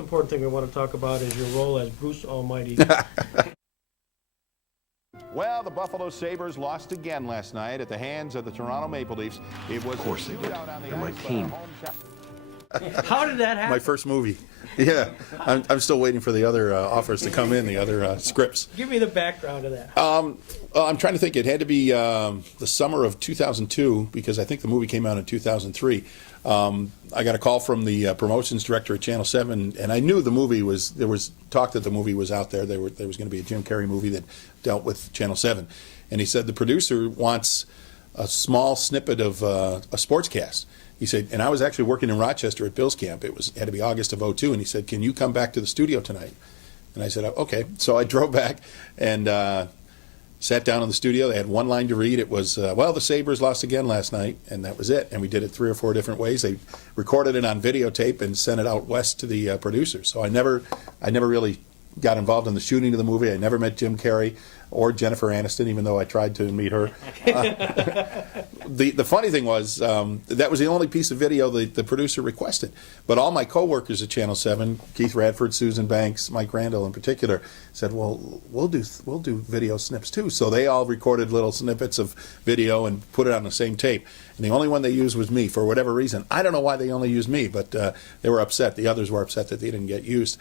important thing we want to talk about is your role as Bruce Almighty. Well, the Buffalo Sabres lost again last night at the hands of the Toronto Maple Leafs. It was Of course they did. They're my team. How did that happen? My first movie. Yeah, I'm still waiting for the other offers to come in, the other scripts. Give me the background of that. I'm trying to think. It had to be the summer of 2002 because I think the movie came out in 2003. I got a call from the promotions director at Channel 7, and I knew the movie was, there was talk that the movie was out there. There was going to be a Jim Carrey movie that dealt with Channel 7. And he said the producer wants a small snippet of a sportscast. He said, and I was actually working in Rochester at Bill's camp. It had to be August of 2002, and he said, can you come back to the studio tonight? And I said, okay. So I drove back and sat down in the studio. They had one line to read. It was, well, the Sabres lost again last night, and that was it. And we did it 3 or 4 different ways. They recorded it on videotape and sent it out west to the producers. So I never really got involved in the shooting of the movie. I never met Jim Carrey or Jennifer Aniston, even though I tried to meet her. The funny thing was, that was the only piece of video the producer requested. But all my coworkers at Channel 7, Keith Radford, Susan Banks, Mike Randall in particular, said, well, we'll do video snips too. So they all recorded little snippets of video and put it on the same tape. And the only one they used was me for whatever reason. I don't know why they only used me, but they were upset. The others were upset that they didn't get used.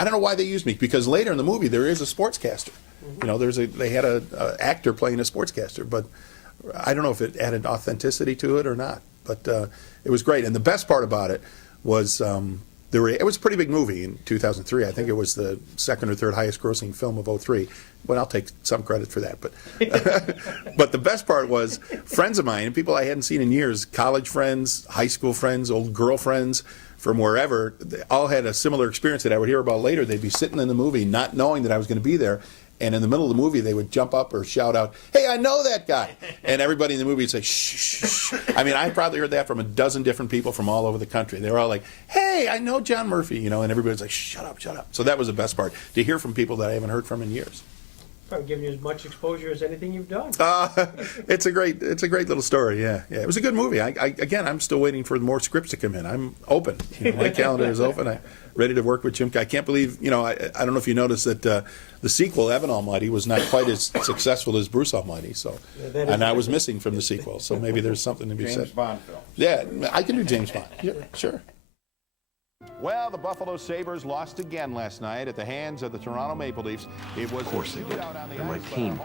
I don't know why they used me, because later in the movie there is a sportscaster. You know, they had a actor playing a sportscaster, but I don't know if it added authenticity to it or not. But it was great, and the best part about it was it was a pretty big movie in 2003. I think it was the second or third highest grossing film of 2003. Well, I'll take some credit for that, but but the best part was friends of mine and people I hadn't seen in years, college friends, high school friends, old girlfriends from wherever, they all had a similar experience that I would hear about later. They'd be sitting in the movie not knowing that I was going to be there, and in the middle of the movie they would jump up or shout out, "Hey, I know that guy!" And everybody in the movie would say, "Shh, shh, shh." I mean, I probably heard that from a dozen different people from all over the country. They were all like, "Hey, I know John Murphy," you know, and everybody was like, "Shut up, shut up." So that was the best part, to hear from people that I haven't heard from in years. Probably giving you as much exposure as anything you've done. It's a great little story. Yeah. It was a good movie. Again, I'm still waiting for more scripts to come in. I'm open. You know, my calendar is open. I'm ready to work with Jim. I can't believe, you know, I don't know if you noticed that the sequel, Evan Almighty, was not quite as successful as Bruce Almighty. So, and I was missing from the sequel. So maybe there's something to be said. James Bond film. Yeah, I can do James Bond. Yeah, sure. Well, the Buffalo Sabres lost again last night at the hands of the Toronto Maple Leafs. It was Of course they did. They're my team.